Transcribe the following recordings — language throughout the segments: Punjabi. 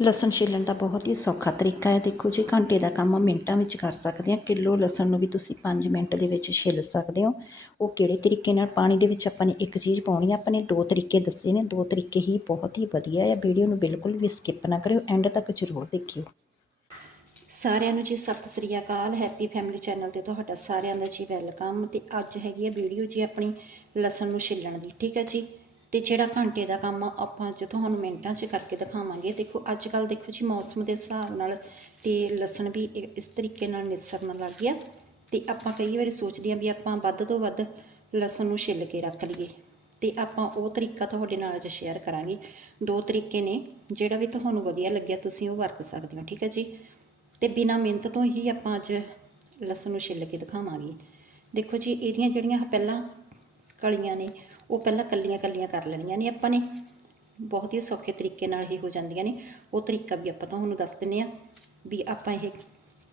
ਲਸਣ ਛਿੱਲਣ ਦਾ ਬਹੁਤ ਹੀ ਸੌਖਾ ਤਰੀਕਾ ਹੈ। ਦੇਖੋ ਜੀ, ਘੰਟੇ ਦਾ ਕੰਮ ਮਿੰਟਾਂ ਵਿੱਚ ਕਰ ਸਕਦੇ ਹਾਂ। ਕਿਲੋ ਲਸਣ ਨੂੰ ਵੀ ਤੁਸੀਂ 5 ਮਿੰਟ ਦੇ ਵਿੱਚ ਛਿੱਲ ਸਕਦੇ ਹੋ। ਉਹ ਕਿਹੜੇ ਤਰੀਕੇ ਨਾਲ? ਪਾਣੀ ਦੇ ਵਿੱਚ ਆਪਾਂ ਨੇ ਇੱਕ ਚੀਜ਼ ਪਾਉਣੀ ਆ, ਆਪਾਂ ਨੇ ਦੋ ਤਰੀਕੇ ਦੱਸੇ ਨੇ। ਦੋ ਤਰੀਕੇ ਹੀ ਬਹੁਤ ਹੀ ਵਧੀਆ ਹੈ ਵੀਡੀਓ ਨੂੰ ਬਿਲਕੁਲ ਵੀ ਸਕਿਪ ਨਾ ਕਰਿਓ। ਐਂਡ ਤੱਕ ਜ਼ਰੂਰ ਦੇਖਿਓ। ਸਾਰਿਆਂ ਨੂੰ ਜੀ, ਸਤਿ ਸ੍ਰੀ ਅਕਾਲ। ਹੈਪੀ ਫੈਮਿਲੀ ਚੈਨਲ ਤੇ ਤੁਹਾਡਾ ਸਾਰਿਆਂ ਦਾ ਜੀ ਵੈਲਕਮ। ਤੇ ਅੱਜ ਹੈਗੀ ਹੈ ਵੀਡੀਓ ਜੀ ਆਪਣੀ ਲਸਣ ਨੂੰ ਛਿੱਲਣ ਦੀ। ਠੀਕ ਹੈ ਜੀ? ਤੇ ਜਿਹੜਾ ਘੰਟੇ ਦਾ ਕੰਮ ਆ, ਆਪਾਂ ਅੱਜ ਤੁਹਾਨੂੰ ਮਿੰਟਾਂ 'ਚ ਕਰਕੇ ਦਿਖਾਵਾਂਗੇ। ਦੇਖੋ, ਅੱਜ ਕੱਲ ਦੇਖੋ ਜੀ, ਮੌਸਮ ਦੇ ਹਿਸਾਬ ਨਾਲ ਤੇ ਲਸਣ ਵੀ ਇਸ ਤਰੀਕੇ ਨਾਲ ਨਿਸਰਨ ਲੱਗ ਗਿਆ। ਤੇ ਆਪਾਂ ਕਈ ਵਾਰੀ ਸੋਚਦੇ ਹਾਂ ਵੀ ਆਪਾਂ ਵੱਧ ਤੋਂ ਵੱਧ ਲਸਣ ਨੂੰ ਛਿੱਲ ਕੇ ਰੱਖ ਲਈਏ। ਤੇ ਆਪਾਂ ਉਹ ਤਰੀਕਾ ਤੁਹਾਡੇ ਨਾਲ ਅੱਜ ਸ਼ੇਅਰ ਕਰਾਂਗੇ। ਦੋ ਤਰੀਕੇ ਨੇ, ਜਿਹੜਾ ਵੀ ਤੁਹਾਨੂੰ ਵਧੀਆ ਲੱਗਿਆ, ਤੁਸੀਂ ਉਹ ਵਰਤ ਸਕਦੇ ਹੋ, ਠੀਕ ਹੈ ਜੀ? ਤੇ ਬਿਨਾਂ ਮਿਹਨਤ ਤੋਂ ਹੀ ਆਪਾਂ ਅੱਜ ਲਸਣ ਨੂੰ ਛਿੱਲ ਕੇ ਦਿਖਾਵਾਂਗੇ। ਦੇਖੋ ਜੀ, ਇਹਦੀਆਂ ਜਿਹੜੀਆਂ ਪਹਿਲਾਂ ਕਲੀਆਂ ਨੇ ਉਹ ਪਹਿਲਾਂ ਕੱਲੀਆਂ ਕੱਲੀਆਂ ਕਰ ਲੈਣੀਆਂ ਨੇ ਆਪਾਂ ਨੇ। ਬਹੁਤ ਹੀ ਸੌਖੇ ਤਰੀਕੇ ਨਾਲ ਇਹ ਹੋ ਜਾਂਦੀਆਂ ਨੇ। ਉਹ ਤਰੀਕਾ ਵੀ ਆਪਾਂ ਤੁਹਾਨੂੰ ਦੱਸ ਦਿੰਨੇ ਆ ਵੀ ਆਪਾਂ ਇਹ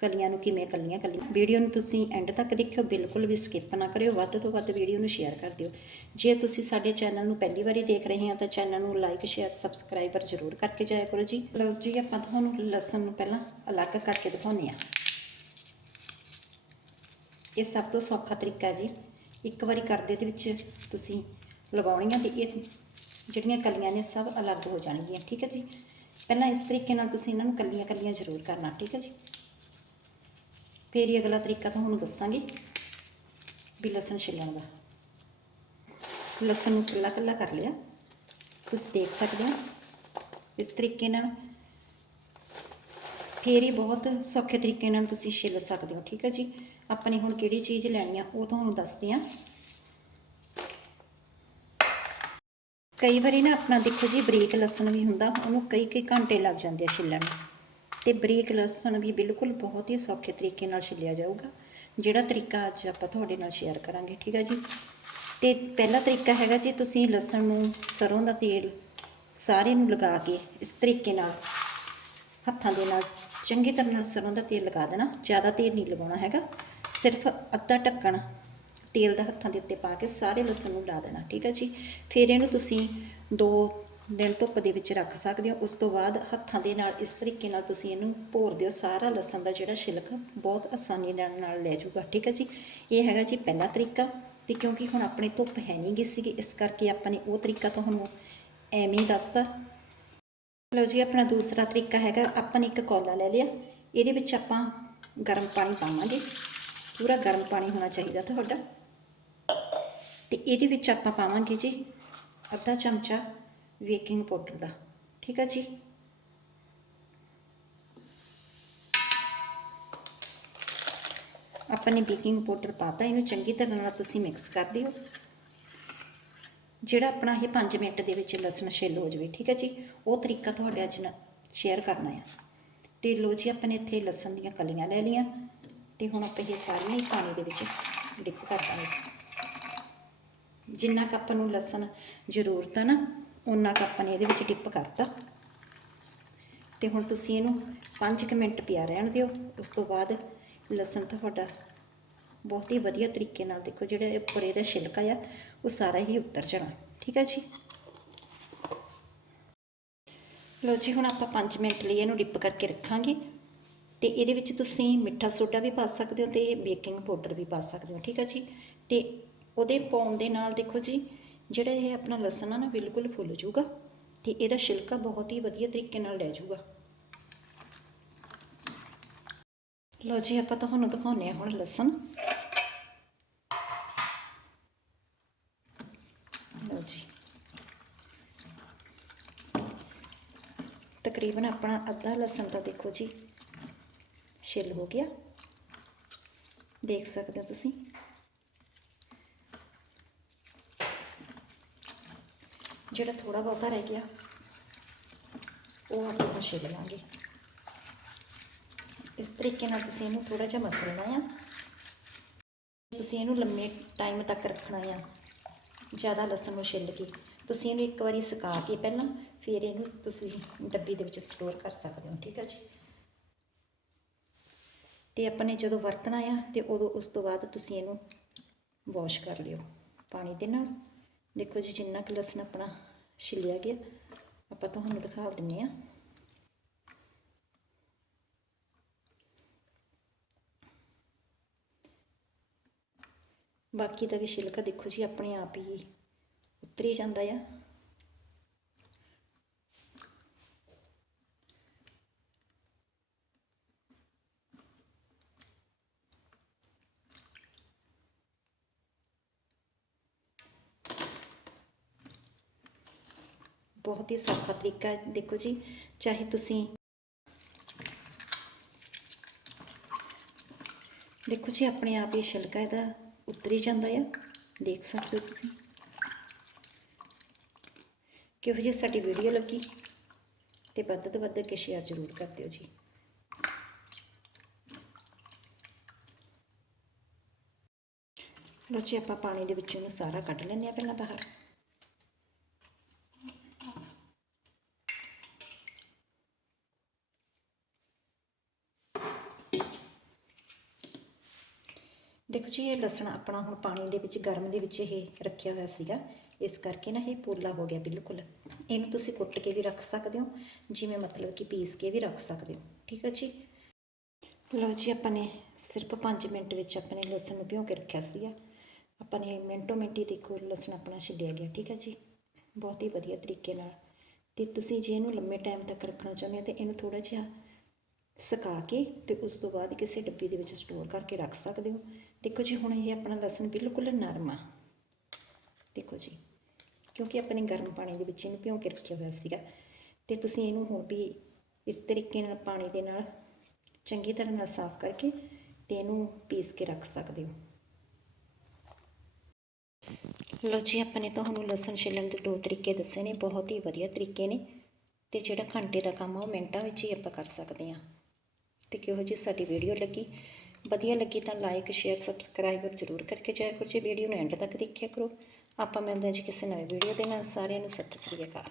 ਕਲੀਆਂ ਨੂੰ ਕਿਵੇਂ ਕੱਲੀਆਂ ਕੱਲੀਆਂ। ਵੀਡੀਓ ਨੂੰ ਤੁਸੀਂ ਐਂਡ ਤੱਕ ਦੇਖਿਓ, ਬਿਲਕੁਲ ਵੀ ਸਕਿਪ ਨਾ ਕਰਿਓ। ਵੱਧ ਤੋਂ ਵੱਧ ਵੀਡੀਓ ਨੂੰ ਸ਼ੇਅਰ ਕਰ ਦਿਓ। ਜੇ ਤੁਸੀਂ ਸਾਡੇ ਚੈਨਲ ਨੂੰ ਪਹਿਲੀ ਵਾਰੀ ਦੇਖ ਰਹੇ ਹੋ, ਤਾਂ ਚੈਨਲ ਨੂੰ ਲਾਈਕ ਸ਼ੇਅਰ ਸਬਸਕ੍ਰਾਈਬਰ ਜ਼ਰੂਰ ਕਰਕੇ ਜਾਇਆ ਕਰੋ ਜੀ। ਲਓ ਜੀ, ਆਪਾਂ ਤੁਹਾਨੂੰ ਲਸਣ ਨੂੰ ਪਹਿਲਾਂ ਅਲੱਗ ਕਰਕੇ ਦਿਖਾਉਂਦੇ ਆ ਇਹ ਸਭ ਤੋਂ ਸੌਖਾ ਤਰੀਕਾ ਜੀ। ਇੱਕ ਵਾਰੀ ਕਰਦੇ ਦੇ ਵਿੱਚ ਤੁਸੀਂ ਲਗਾਉਣੀਆਂ ਤੇ ਇਹ ਜਿਹੜੀਆਂ ਕਲੀਆਂ ਨੇ ਸਭ ਅਲੱਗ ਹੋ ਜਾਣਗੀਆਂ, ਠੀਕ ਹੈ ਜੀ? ਪਹਿਲਾਂ ਇਸ ਤਰੀਕੇ ਨਾਲ ਤੁਸੀਂ ਇਹਨਾਂ ਨੂੰ ਕੱਲੀਆਂ ਕੱਲੀਆਂ ਜ਼ਰੂਰ ਕਰਨਾ, ਠੀਕ ਹੈ ਜੀ? ਫਿਰ ਹੀ ਅਗਲਾ ਤਰੀਕਾ ਤੁਹਾਨੂੰ ਦੱਸਾਂਗੇ, ਵੀ ਲਸਣ ਛਿੱਲਣ ਦਾ। ਲਸਣ ਨੂੰ ਕੱਲਾ ਕੱਲਾ ਕਰ ਲਿਆ। ਤੁਸੀਂ ਦੇਖ ਸਕਦੇ ਹੋ, ਇਸ ਤਰੀਕੇ ਨਾਲ ਫਿਰ ਹੀ ਬਹੁਤ ਸੌਖੇ ਤਰੀਕੇ ਨਾਲ ਤੁਸੀਂ ਛਿੱਲ ਸਕਦੇ ਹੋ, ਠੀਕ ਹੈ ਜੀ? ਆਪਾਂ ਨੇ ਹੁਣ ਕਿਹੜੀ ਚੀਜ਼ ਲੈਣੀ ਆ, ਉਹ ਤੁਹਾਨੂੰ ਦੱਸਦੇ ਆ ਕਈ ਵਾਰੀ ਨਾ ਆਪਣਾ ਦੇਖੋ ਜੀ, ਬਰੀਕ ਲਸਣ ਵੀ ਹੁੰਦਾ, ਉਹਨੂੰ ਕਈ ਕਈ ਘੰਟੇ ਲੱਗ ਜਾਂਦੇ ਆ ਛਿੱਲਣ। ਨੂੰ ਤੇ ਬਰੀਕ ਲਸਣ ਵੀ ਬਿਲਕੁਲ ਬਹੁਤ ਹੀ ਸੌਖੇ ਤਰੀਕੇ ਨਾਲ ਛਿੱਲਿਆ ਜਾਊਗਾ, ਜਿਹੜਾ ਤਰੀਕਾ ਅੱਜ ਆਪਾਂ ਤੁਹਾਡੇ ਨਾਲ ਸ਼ੇਅਰ ਕਰਾਂਗੇ, ਠੀਕ ਹੈ ਜੀ? ਤੇ ਪਹਿਲਾ ਤਰੀਕਾ ਹੈਗਾ ਜੀ, ਤੁਸੀਂ ਲਸਣ ਨੂੰ ਸਰੋਂ ਦਾ ਤੇਲ ਸਾਰੇ ਨੂੰ ਲਗਾ ਕੇ ਇਸ ਤਰੀਕੇ ਨਾਲ, ਹੱਥਾਂ ਦੇ ਨਾਲ ਚੰਗੀ ਤਰ੍ਹਾਂ ਨਾਲ ਸਰੋਂ ਦਾ ਤੇਲ ਲਗਾ ਦੇਣਾ, ਜ਼ਿਆਦਾ ਤੇਲ ਨਹੀਂ ਲਗਾਉਣਾ ਹੈਗਾ, ਸਿਰਫ ਅੱਧਾ ਢੱਕਣ ਤੇਲ ਦਾ ਹੱਥਾਂ ਦੇ ਉੱਤੇ ਪਾ ਕੇ ਸਾਰੇ ਲਸਣ ਨੂੰ ਲਾ ਦੇਣਾ, ਠੀਕ ਹੈ ਜੀ? ਫਿਰ ਇਹਨੂੰ ਤੁਸੀਂ ਦੋ ਦਿਨ ਧੁੱਪ ਦੇ ਵਿੱਚ ਰੱਖ ਸਕਦੇ ਹੋ, ਉਸ ਤੋਂ ਬਾਅਦ ਹੱਥਾਂ ਦੇ ਨਾਲ, ਇਸ ਤਰੀਕੇ ਨਾਲ ਤੁਸੀਂ ਇਹਨੂੰ ਭੋਰ ਦਿਓ, ਸਾਰਾ ਲਸਣ ਦਾ ਜਿਹੜਾ ਛਿਲਕ ਬਹੁਤ ਆਸਾਨੀ ਨਾਲ ਨਾਲ ਲੈ ਜਾਊਗਾ, ਠੀਕ ਹੈ ਜੀ? ਇਹ ਹੈਗਾ ਜੀ ਪਹਿਲਾ ਤਰੀਕਾ, ਤੇ ਕਿਉਂਕਿ ਹੁਣ ਆਪਣੀ ਧੁੱਪ ਹੈ ਨਹੀਂ ਗਈ ਸੀਗੀ, ਇਸ ਕਰਕੇ ਆਪਾਂ ਨੇ ਉਹ ਤਰੀਕਾ ਤੁਹਾਨੂੰ ਐਵੇਂ ਦੱਸਤਾ। ਲਓ ਜੀ, ਆਪਣਾ ਦੂਸਰਾ ਤਰੀਕਾ ਹੈਗਾ, ਆਪਾਂ ਨੇ ਇੱਕ ਕੌਲਾ ਲੈ ਲਿਆ, ਇਹਦੇ ਵਿੱਚ ਆਪਾਂ ਗਰਮ ਪਾਣੀ ਪਾਵਾਂਗੇ, ਪੂਰਾ ਗਰਮ ਪਾਣੀ ਹੋਣਾ ਚਾਹੀਦਾ ਤੁਹਾਡਾ। ਤੇ ਇਹਦੇ ਵਿੱਚ ਆਪਾਂ ਪਾਵਾਂਗੇ ਜੀ ਅੱਧਾ ਚਮਚਾ ਬੇਕਿੰਗ ਪਾਊਡਰ ਦਾ, ਠੀਕ ਹੈ ਜੀ? ਆਪਾਂ ਨੇ ਬੇਕਿੰਗ ਪਾਊਡਰ ਪਾਤਾ, ਇਹਨੂੰ ਚੰਗੀ ਤਰ੍ਹਾਂ ਨਾਲ ਤੁਸੀਂ ਮਿਕਸ ਕਰ ਦਿਓ। ਜਿਹੜਾ ਆਪਣਾ ਇਹ 5 ਮਿੰਟ ਦੇ ਵਿੱਚ ਲਸਣ ਛਿੱਲ ਹੋ ਜਾਵੇ, ਠੀਕ ਹੈ ਜੀ? ਉਹ ਤਰੀਕਾ ਤੁਹਾਡੇ ਅੱਜ ਨਾਲ ਸ਼ੇਅਰ ਕਰਨਾ ਹੈ ਤੇ ਲੋ ਜੀ, ਆਪਾਂ ਨੇ ਇੱਥੇ ਲਸਣ ਦੀਆਂ ਕਲੀਆਂ ਲੈ ਲਈਆਂ, ਤੇ ਹੁਣ ਆਪਾਂ ਇਹ ਸਾਰੀਆਂ ਹੀ ਪਾਣੀ ਦੇ ਵਿੱਚ ਡਿਪ ਕਰ ਦਾਂਗੇ। ਜਿੰਨਾ ਕੁ ਆਪਾਂ ਨੂੰ ਲਸਣ ਜ਼ਰੂਰਤ ਆ ਨਾ ਉਨਾ ਕੁ ਆਪਾਂ ਨੇ ਇਹਦੇ ਵਿੱਚ ਡਿਪ ਕਰਤਾ। ਤੇ ਹੁਣ ਤੁਸੀਂ ਇਹਨੂੰ 5 ਮਿੰਟ ਪਿਆ ਰਹਿਣ ਦਿਓ। ਉਸ ਤੋਂ ਬਾਅਦ ਲਸਣ ਤੁਹਾਡਾ ਬਹੁਤ ਹੀ ਵਧੀਆ ਤਰੀਕੇ ਨਾਲ ਦੇਖੋ ਜਿਹੜਾ ਉੱਪਰ ਇਹਦਾ ਛਿਲਕਾ ਆ, ਉਹ ਸਾਰਾ ਹੀ ਉਤਰ ਜਾਣਾ। ਠੀਕ ਹੈ ਜੀ? ਲੋ ਜੀ, ਹੁਣ ਆਪਾਂ 5 ਮਿੰਟ ਲਈ ਇਹਨੂੰ ਡਿਪ ਕਰਕੇ ਰੱਖਾਂਗੇ। ਤੇ ਇਹਦੇ ਵਿੱਚ ਤੁਸੀਂ ਮਿੱਠਾ ਸੋਡਾ ਵੀ ਪਾ ਸਕਦੇ ਹੋ ਤੇ ਬੇਕਿੰਗ ਪਾਊਡਰ ਵੀ ਪਾ ਸਕਦੇ ਹੋ। ਠੀਕ ਹੈ ਜੀ? ਤੇ ਉਹਦੇ ਪਾਉਣ ਦੇ ਨਾਲ ਦੇਖੋ ਜੀ, ਜਿਹੜਾ ਇਹ ਆਪਣਾ ਲਸਣ ਆ ਨਾ ਬਿਲਕੁਲ ਫੁੱਲ ਜਾਊਗਾ ਤੇ ਇਹਦਾ ਛਿਲਕਾ ਬਹੁਤ ਹੀ ਵਧੀਆ ਤਰੀਕੇ ਨਾਲ ਲੈ ਜਾਊਗਾ। ਲੋ ਜੀ, ਆਪਾਂ ਤੁਹਾਨੂੰ ਦਿਖਾਉਂਦੇ ਹਾਂ ਹੁਣ ਲਸਣ। ਲੋ ਜੀ। ਤਕਰੀਬਨ ਆਪਣਾ ਅੱਧਾ ਲਸਣ ਤਾਂ ਦੇਖੋ ਜੀ, ਛਿੱਲ ਹੋ ਗਿਆ। ਦੇਖ ਸਕਦੇ ਹੋ ਤੁਸੀਂ। ਜਿਹੜਾ ਥੋੜਾ ਬਹੁਤਾ ਰਹਿ ਗਿਆ, ਉਹ ਆਪਾਂ ਹੁਣ ਛਿੱਲ ਲਾਂਗੇ। ਇਸ ਤਰੀਕੇ ਨਾਲ ਤੁਸੀਂ ਇਹਨੂੰ ਥੋੜਾ ਜਿਹਾ ਮਸਲਣਾ ਆ। ਤੁਸੀਂ ਇਹਨੂੰ ਲੰਮੇ ਟਾਈਮ ਤੱਕ ਰੱਖਣਾ ਆ, ਜ਼ਿਆਦਾ ਲਸਣ ਨੂੰ ਛਿੱਲ ਕੇ। ਤੁਸੀਂ ਇਹਨੂੰ ਇੱਕ ਵਾਰੀ ਸੁਕਾ ਕੇ ਪਹਿਲਾਂ ਫਿਰ ਇਹਨੂੰ ਤੁਸੀਂ ਡੱਬੀ ਦੇ ਵਿੱਚ ਸਟੋਰ ਕਰ ਸਕਦੇ ਹੋ, ਠੀਕ ਹੈ ਜੀ? ਤੇ ਆਪਾਂ ਨੇ ਜਦੋਂ ਵਰਤਣਾ ਆ ਤੇ ਉਦੋਂ ਉਸ ਤੋਂ ਬਾਅਦ ਤੁਸੀਂ ਇਹਨੂੰ ਵਾਸ਼ ਕਰ ਲਿਓ ਪਾਣੀ ਦੇ ਨਾਲ। ਦੇਖੋ ਜੀ, ਜਿੰਨਾ ਕੁ ਲਸਣ ਆਪਣਾ छिले गया आप दिखा दें बाकी का भी छिलका देखो जी, अपने आप ही उतरी जाता है। ਬਹੁਤ ਹੀ ਸੌਖਾ ਤਰੀਕਾ ਹੈ। ਦੇਖੋ ਜੀ, ਚਾਹੇ ਤੁਸੀਂ ਦੇਖੋ ਜੀ, ਆਪਣੇ ਆਪ ਹੀ ਛਿਲਕਾ ਇਹਦਾ ਉਤਰ ਜਾਂਦਾ ਆ। ਦੇਖ ਸਕਦੇ ਹੋ ਤੁਸੀਂ। ਕਿਹੋ ਜਿਹੀ ਸਾਡੀ ਵੀਡੀਓ ਲੱਗੀ ਤੇ ਵੱਧ ਤੋਂ ਵੱਧ ਕੇ ਸ਼ੇਅਰ ਜ਼ਰੂਰ ਕਰ ਦਿਓ ਜੀ। ਲੋ ਜੀ, ਆਪਾਂ ਪਾਣੀ ਦੇ ਵਿੱਚੋਂ ਇਹਨੂੰ ਸਾਰਾ ਕੱਢ ਲੈਂਦੇ ਆ ਪਹਿਲਾਂ ਬਾਹਰ। ਦੇਖੋ ਜੀ, ਇਹ ਲਸਣ ਆਪਣਾ ਹੁਣ ਪਾਣੀ ਦੇ ਵਿੱਚ, ਗਰਮ ਦੇ ਵਿੱਚ ਇਹ ਰੱਖਿਆ ਹੋਇਆ ਸੀਗਾ। ਇਸ ਕਰਕੇ ਨਾ ਇਹ ਪੋਲਾ ਹੋ ਗਿਆ ਬਿਲਕੁਲ। ਇਹਨੂੰ ਤੁਸੀਂ ਕੁੱਟ ਕੇ ਵੀ ਰੱਖ ਸਕਦੇ ਹੋ, ਜਿਵੇਂ ਮਤਲਬ ਕਿ ਪੀਸ ਕੇ ਵੀ ਰੱਖ ਸਕਦੇ ਹੋ। ਠੀਕ ਹੈ ਜੀ? ਲਓ ਜੀ, ਆਪਾਂ ਨੇ ਸਿਰਫ 5 ਮਿੰਟ ਵਿੱਚ ਆਪਣੇ ਲਸਣ ਨੂੰ ਭਿਓ ਕੇ ਰੱਖਿਆ ਸੀਗਾ। ਆਪਾਂ ਨੇ ਮਿੰਟੋ ਮਿੰਟੀ ਦੇਖੋ ਲਸਣ ਆਪਣਾ ਛਿੱਲਿਆ ਗਿਆ। ਠੀਕ ਹੈ ਜੀ? ਬਹੁਤ ਹੀ ਵਧੀਆ ਤਰੀਕੇ ਨਾਲ। ਤੇ ਤੁਸੀਂ ਜੇ ਇਹਨੂੰ ਲੰਮੇ ਟਾਈਮ ਤੱਕ ਰੱਖਣਾ ਚਾਹੁੰਦੇ ਹੋ, ਤੇ ਇਹਨੂੰ ਥੋੜਾ ਜਿਹਾ ਸੁਕਾ ਕੇ ਤੇ ਉਸ ਤੋਂ ਬਾਅਦ ਕਿਸੇ ਡੱਬੀ ਦੇ ਵਿੱਚ ਸਟੋਰ ਕਰਕੇ ਰੱਖ ਸਕਦੇ ਹੋ। ਦੇਖੋ ਜੀ, ਹੁਣ ਇਹ ਆਪਣਾ ਲਸਣ ਬਿਲਕੁਲ ਨਰਮ ਆ। ਦੇਖੋ ਜੀ, ਕਿਉਂਕਿ ਆਪਣੇ ਗਰਮ ਪਾਣੀ ਦੇ ਵਿੱਚ ਇਹਨੂੰ ਭਿਉਂ ਕੇ ਰੱਖਿਆ ਹੋਇਆ ਸੀਗਾ। ਤੇ ਤੁਸੀਂ ਇਹਨੂੰ ਹੁਣ ਵੀ ਇਸ ਤਰੀਕੇ ਨਾਲ ਪਾਣੀ ਦੇ ਨਾਲ ਚੰਗੀ ਤਰ੍ਹਾਂ ਨਾਲ ਸਾਫ਼ ਕਰਕੇ ਤੇ ਇਹਨੂੰ ਪੀਸ ਕੇ ਰੱਖ ਸਕਦੇ ਹੋ। ਲੋ ਜੀ, ਆਪਾਂ ਨੇ ਤੁਹਾਨੂੰ ਲਸਣ ਛਿੱਲਣ ਦੇ ਦੋ ਤਰੀਕੇ ਦੱਸੇ ਨੇ, ਬਹੁਤ ਹੀ ਵਧੀਆ ਤਰੀਕੇ ਨੇ। ਤੇ ਜਿਹੜਾ ਘੰਟੇ ਦਾ ਕੰਮ ਆ, ਉਹ ਮਿੰਟਾਂ ਵਿੱਚ ਹੀ ਆਪਾਂ ਕਰ ਸਕਦੇ ਹਾਂ। ਤੇ ਕਿਹੋ ਜੀ ਸਾਡੀ ਵੀਡੀਓ ਲੱਗੀ ਵਧੀਆ ਲੱਗੀ ਤਾਂ ਲਾਈਕ ਸ਼ੇਅਰ ਸਬਸਕ੍ਰਾਈਬ ਜ਼ਰੂਰ ਕਰਕੇ ਜਾਇਆ ਕਰੋ, ਜੇ ਵੀਡੀਓ ਨੂੰ ਐਂਡ ਤੱਕ ਦੇਖਿਆ ਕਰੋ। ਆਪਾਂ ਮਿਲਦੇ ਹਾਂ ਜੀ ਕਿਸੇ ਨਵੇਂ ਵੀਡੀਓ ਦੇ ਨਾਲ। ਸਾਰਿਆਂ ਨੂੰ ਸਤਿ ਸ੍ਰੀ ਅਕਾਲ।